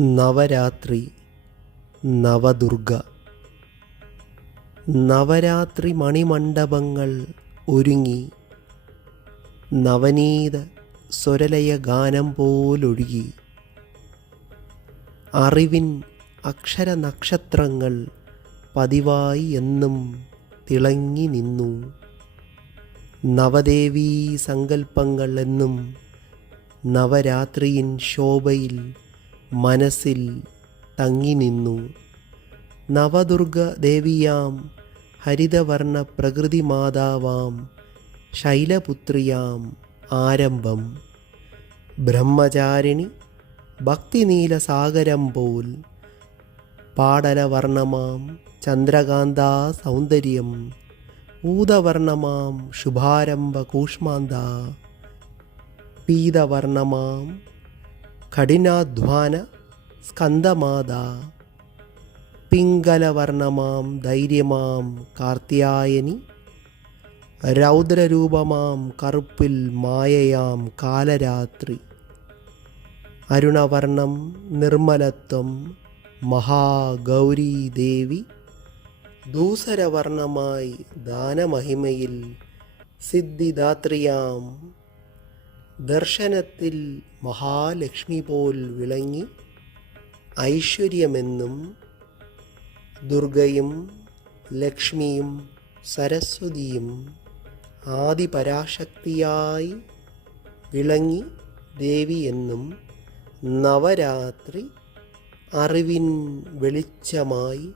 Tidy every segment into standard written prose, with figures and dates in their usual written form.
നവരാത്രി, നവദുർഗ. നവരാത്രി മണിമണ്ഡപങ്ങൾ ഒരുങ്ങി, നവനീത സ്വരലയ ഗാനം പോലൊഴുകി. അറിവിൻ അക്ഷരനക്ഷത്രങ്ങൾ പതിവായി എന്നും തിളങ്ങി നിന്നു. നവദേവീ സങ്കൽപ്പങ്ങൾ എന്നും നവരാത്രിയിൻ ശോഭയിൽ മനസ്സിൽ തങ്ങി നിന്നു. നവദുർഗ ദേവിയാം ഹരിതവർണ്ണ പ്രകൃതി മാതാവാം ശൈലപുത്രിയാം ആരംഭം. ബ്രഹ്മചാരിണി ഭക്തിനീലസാഗരം പോൽ പാടലവർണ്ണമാം ചന്ദ്രകാന്താ സൗന്ദര്യം. ഊതവർണ്ണമാം ശുഭാരംഭ കൂഷ്മാന്ത. പീതവർണ്ണമാം കഠിനാധ്വാന സ്കന്ദമാതാ. പിംഗലവർണ്ണമാം ധൈര്യമാം കാർത്യായനി. രൗദ്രരൂപമാം കറുപ്പിൽ മായയാം കാലരാത്രി. അരുണവർണ്ണം നിർമ്മലത്വം മഹാഗൗരീ ദേവി. ധൂസരവർണ്ണമായി ദാനമഹിമയിൽ സിദ്ധിദാത്രിയാം. ദർശനത്തിൽ മഹാലക്ഷ്മി പോൽ വിളങ്ങി ഐശ്വര്യമെന്നും. ദുർഗയും ലക്ഷ്മിയും സരസ്വതിയും ആദിപരാശക്തിയായി വിളങ്ങി ദേവിയെന്നും. നവരാത്രി അറിവിൻ വെളിച്ചമായി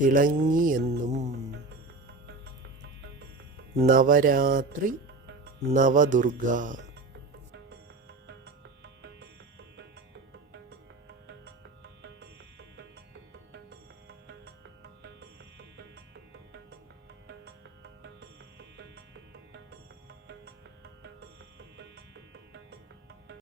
തിളങ്ങിയെന്നും. നവരാത്രി, നവദുർഗ.